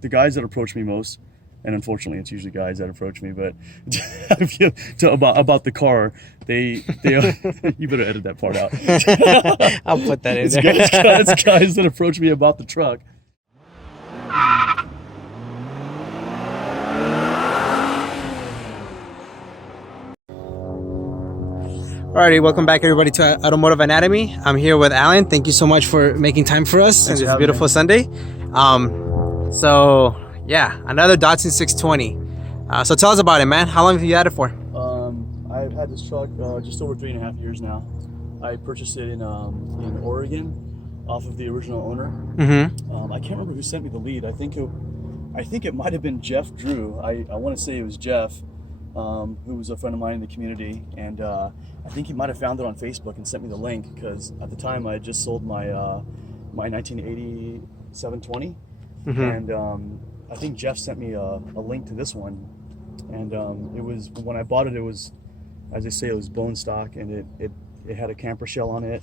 the guys that approach me most, and unfortunately it's usually guys that approach me, but about the car, they you better edit that part out. I'll put that in It's there. it's guys that approach me about the truck. Alrighty, welcome back everybody to Automotive Anatomy. I'm here with Alain. Thank you so much for making time for us on this beautiful Sunday. So yeah, another Datsun 620. So tell us about it, man. How long have you had it for? I've had this truck just over 3.5 years now. I purchased it in Oregon off of the original owner. Mm-hmm. I can't remember who sent me the lead. I think it might have been Jeff Drew. I want to say it was Jeff, who was a friend of mine in the community, and I think he might have found it on Facebook and sent me the link, because at the time I had just sold my 1980 720, and I think Jeff sent me a link to this one, and it was, when I bought it, it was, as they say, it was bone stock, and it had a camper shell on it.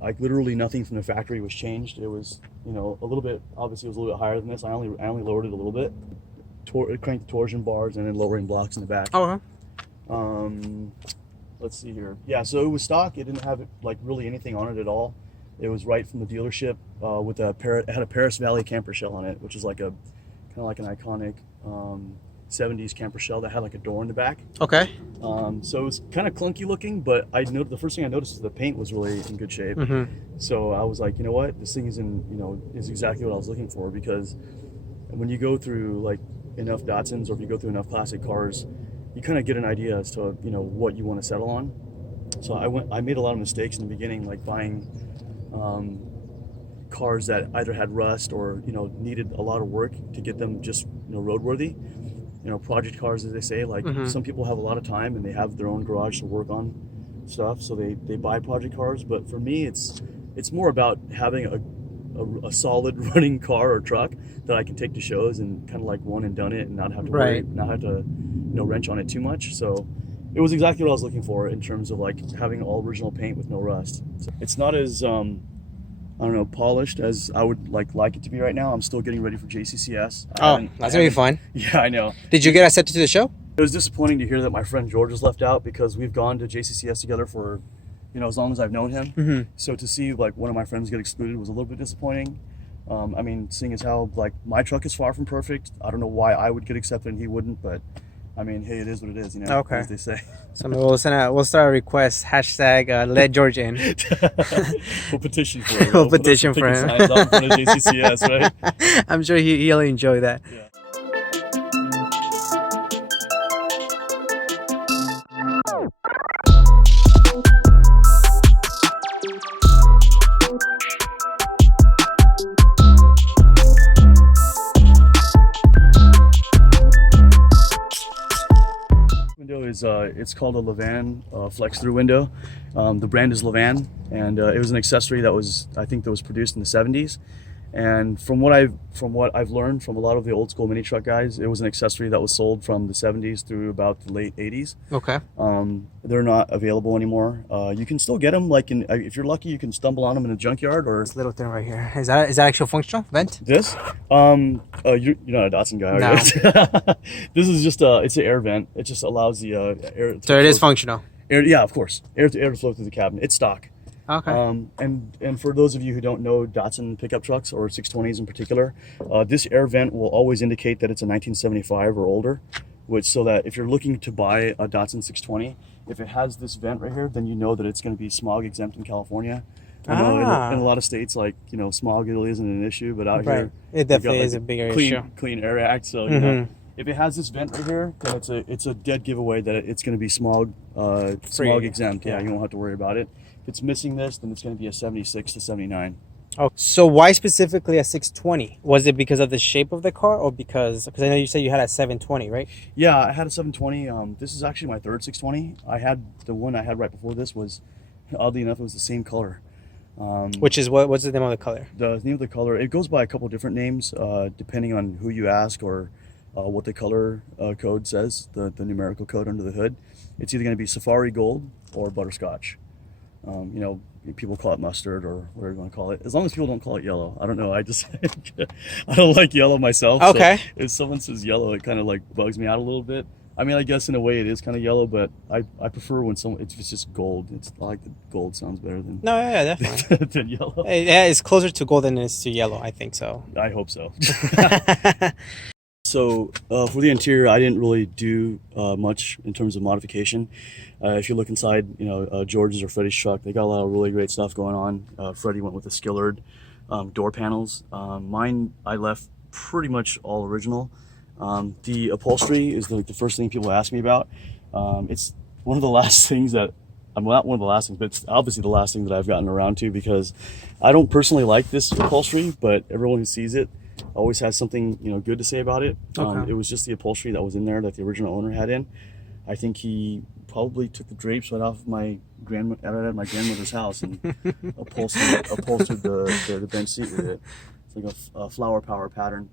Like literally nothing from the factory was changed. It was, a little bit, obviously it was a little bit higher than this. I only lowered it a little bit. Cranked the torsion bars and then lowering blocks in the back. Oh, let's see here. Yeah, so it was stock. It didn't have like really anything on it at all. It was right from the dealership with it had a Paris Valley camper shell on it, which is like a kind of like an iconic 70s camper shell that had like a door in the back. okay. So it was kind of clunky looking, but the first thing I noticed is the paint was really in good shape. So I was like, you know what, this thing is exactly what I was looking for, because when you go through like enough Datsuns, or if you go through enough classic cars, you kind of get an idea as to what you want to settle on. So I made a lot of mistakes in the beginning, like buying cars that either had rust or needed a lot of work to get them just roadworthy. Project cars, as they say. Like some people have a lot of time and they have their own garage to work on stuff, so they buy project cars. But for me, it's more about having a solid running car or truck that I can take to shows and kind of like one and done it, and not have to worry, not have to wrench on it too much. So it was exactly what I was looking for in terms of like having all original paint with no rust. So it's not as polished as I would like it to be right now. I'm still getting ready for JCCS. That's gonna be fun. Yeah, I know. Did you get accepted to the show? It was disappointing to hear that my friend George was left out, because we've gone to JCCS together for as long as I've known him. So to see like one of my friends get excluded was a little bit disappointing. I mean, seeing as how like my truck is far from perfect, I don't know why I would get accepted and he wouldn't, but I mean, hey, it is what it is, Okay. as they say. So we'll start a request, hashtag let George in. We'll petition for him. We'll petition for him. Signs out in front of JCCS, right? I'm sure he'll enjoy that. Yeah. Window is it's called a Levan flex through window. The brand is Levan, and it was an accessory that was produced in the 70s. And from what I've learned from a lot of the old school mini truck guys, it was an accessory that was sold from the 70s through about the late 80s. Okay. They're not available anymore. You can still get them, like if you're lucky, you can stumble on them in a junkyard. Or This little thing right here, is that actual functional vent? this. You're not a Datsun guy, are you? This is just it's an air vent. It just allows the air. So it is functional. Air, yeah, of course. Air to flow through the cabin. It's stock. Okay. And for those of you who don't know Datsun pickup trucks, or 620s in particular, this air vent will always indicate that it's a 1975 or older, so that if you're looking to buy a Datsun 620, if it has this vent right here, then you know that it's going to be smog exempt in California. I know in a lot of states, like smog really isn't an issue, but out here it definitely is a bigger issue. Clean Air Act. So if it has this vent right here, then it's a dead giveaway that it's going to be smog exempt. Yeah, you won't have to worry about it. If it's missing this, then it's going to be a 76 to 79. Oh, so why specifically a 620? Was it because of the shape of the car, or because I know you said you had a 720, right? Yeah, I had a 720. This is actually my third 620. I had the one I had right before this was, oddly enough, it was the same color. Which is what's the name of the color? The name of the color, it goes by a couple different names depending on who you ask, or what the color code says, the numerical code under the hood. It's either going to be Safari Gold or Butterscotch. You know, people call it mustard or whatever you want to call it. As long as people don't call it yellow. I don't know. I just I don't like yellow myself. Okay. So if someone says yellow, it kind of like bugs me out a little bit. I mean, I guess in a way it is kind of yellow, but I prefer when it's just gold. I like the gold sounds better than No, yeah, definitely. than yellow. Yeah, it's closer to gold than it is to yellow, I think so. I hope so. So for the interior, I didn't really do much in terms of modification. If you look inside, you know, George's or Freddie's truck, they got a lot of really great stuff going on. Freddie went with the skillered door panels. Mine, I left pretty much all original. The upholstery is like the first thing people ask me about. It's one of the last things that, I'm not one of the last things, but it's obviously the last thing that I've gotten around to, because I don't personally like this upholstery, but everyone who sees it always has something, you know, good to say about it. Okay. It was just the upholstery that was in there that the original owner had in. I think he probably took the drapes right off my grandmother's house and upholstered the bench seat with it. It's like a flower power pattern.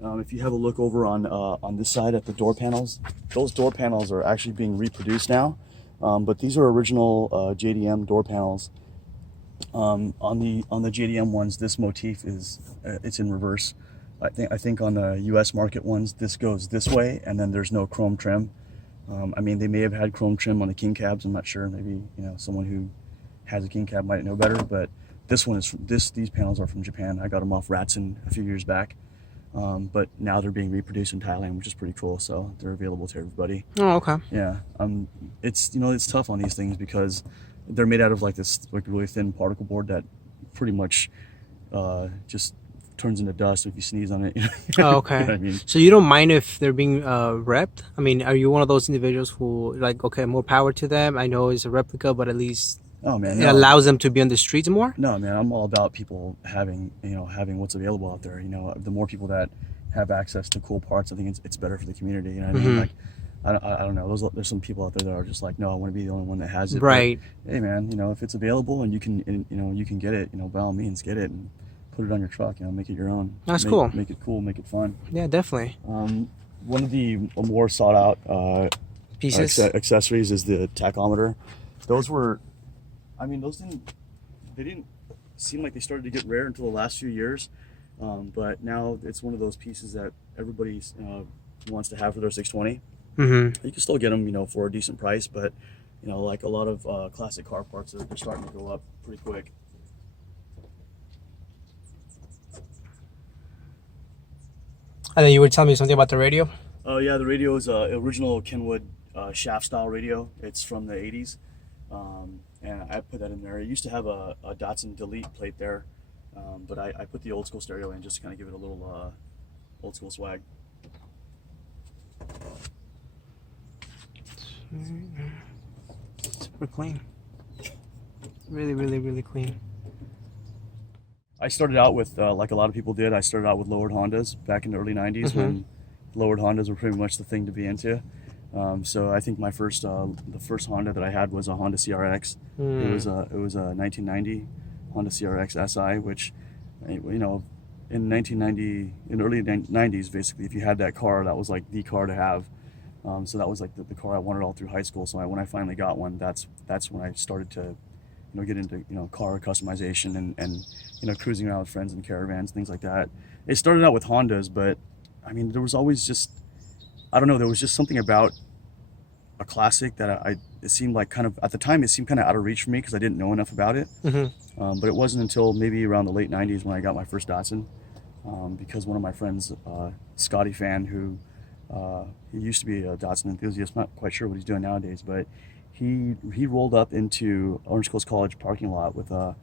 If you have a look over on this side at the door panels, those door panels are actually being reproduced now, but these are original JDM door panels. On the JDM ones, this motif is it's in reverse. I think on the U.S. market ones, this goes this way, and then there's no chrome trim. I mean, they may have had chrome trim on the king cabs. I'm not sure. Maybe, you know, someone who has a king cab might know better. But this one is these panels are from Japan. I got them off Datsun a few years back. But now they're being reproduced in Thailand, which is pretty cool. So they're available to everybody. Oh, okay. Yeah. It's, you know, it's tough on these things because they're made out of like this like really thin particle board that pretty much just turns into dust if you sneeze on it. Oh, okay. You know what I mean? So you don't mind if they're being repped? I mean, are you one of those individuals who like, okay, more power to them? I know it's a replica, but at least Oh man, it no. allows them to be on the streets more? No, man, I'm all about people having what's available out there. You know, the more people that have access to cool parts, I think it's better for the community. You know what I mean? Mhm. Like, I don't know. There's some people out there that are just like, no, I want to be the only one that has it. Right. But, hey, man, you know, if it's available and you can get it, you know, by all means, get it and put it on your truck. You know, make it your own. That's cool. Make it cool. Make it fun. Yeah, definitely. One of the more sought out Pieces? accessories is the tachometer. Those were, I mean, they didn't seem like they started to get rare until the last few years. But now it's one of those pieces that everybody wants to have for their 620. Mm-hmm. You can still get them, you know, for a decent price, but you know, like a lot of classic car parts, they're starting to go up pretty quick. And then you were telling me something about the radio? Oh yeah, the radio is original Kenwood shaft style radio. It's from the 80s, and I put that in there. It used to have a Datsun delete plate there, but I put the old school stereo in just to kind of give it a little old school swag. Super clean. Really, really, really clean. I started out with, like a lot of people did, I started out with lowered Hondas back in the early 90s when lowered Hondas were pretty much the thing to be into. So I think my first, the first Honda that I had was a Honda CRX. It was a 1990 Honda CRX SI, which, you know, in the early 90s, basically, if you had that car, that was like the car to have. So that was like the car I wanted all through high school. So when I finally got one, that's when I started to, you know, get into, you know, car customization and you know, cruising around with friends in caravans, things like that. It started out with Hondas, but I mean, there was always just, I don't know, there was just something about a classic that it seemed like kind of, at the time, it seemed kind of out of reach for me because I didn't know enough about it. But it wasn't until maybe around the late 90s when I got my first Datsun, because one of my friends, Scotty Fan, who he used to be a Datsun enthusiast, not quite sure what he's doing nowadays, but he rolled up into Orange Coast College parking lot with I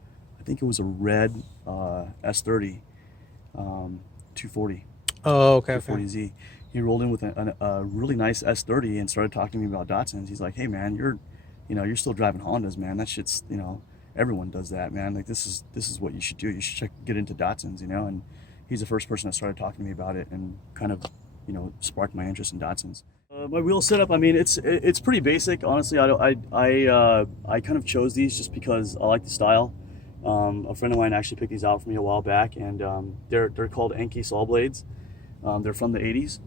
think it was a red S30 240. Oh, okay. 240Z. He rolled in with a really nice S30 and started talking to me about Datsuns. He's like, "Hey man, you're still driving Hondas, man. That shit's, you know, everyone does that, man. Like this is what you should do. You should get into Datsuns, you know." And he's the first person that started talking to me about it and kind of, you know, sparked my interest in Datsuns. My wheel setup, I mean, it's pretty basic. Honestly, I kind of chose these just because I like the style. A friend of mine actually picked these out for me a while back, and they're called Enki saw blades. They're from the 80s.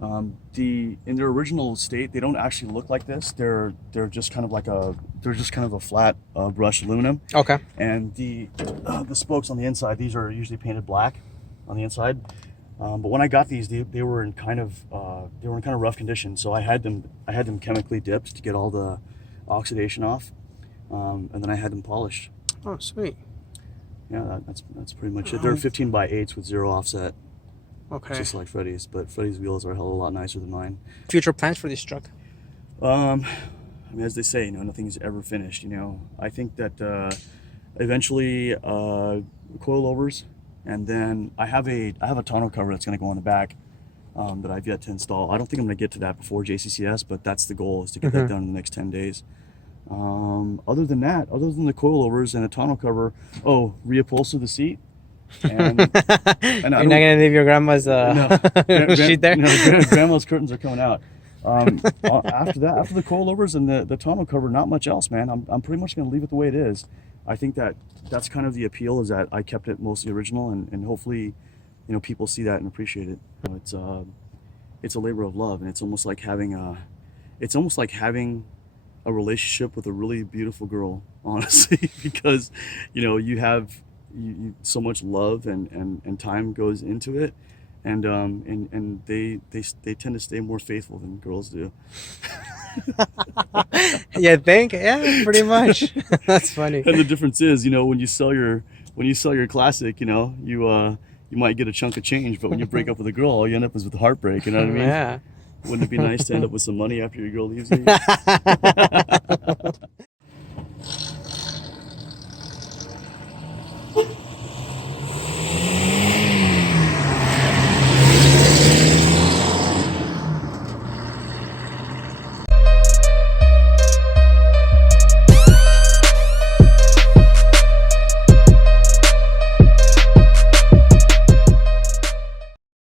In their original state, they don't actually look like this. They're just kind of like a flat brushed aluminum. Okay. And the spokes on the inside, these are usually painted black on the inside. But when I got these, they were in kind of rough condition. So I had them chemically dipped to get all the oxidation off, and then I had them polished. Oh, sweet. Yeah, that's pretty much it. They're 15 by 8s with 0 offset. Okay. Just like Freddie's, but Freddie's wheels are a hell of a lot nicer than mine. Future plans for this truck? I mean, as they say, nothing's ever finished. I think that eventually coilovers, and then I have a tonneau cover that's going to go on the back that I've yet to install. I don't think I'm going to get to that before JCCS, but that's the goal, is to get that done in the next 10 days. Other than the coilovers and a tonneau cover, reupholster the seat. And You're not gonna leave your grandma's sheet there. Grandma's curtains are coming out. After the coilovers and the tonneau cover, not much else, man. I'm pretty much gonna leave it the way it is. I think that's kind of the appeal, is that I kept it mostly original, and hopefully, people see that and appreciate it. It's a labor of love, and it's almost like having a relationship with a really beautiful girl, honestly, because you have so much love and time goes into it, and they tend to stay more faithful than girls do. You think? Yeah, pretty much. That's funny. And the difference is, when you sell your classic, you might get a chunk of change, but when you break up with a girl, all you end up is with heartbreak. You know what I mean? Yeah. Wouldn't it be nice to end up with some money after your girl leaves you?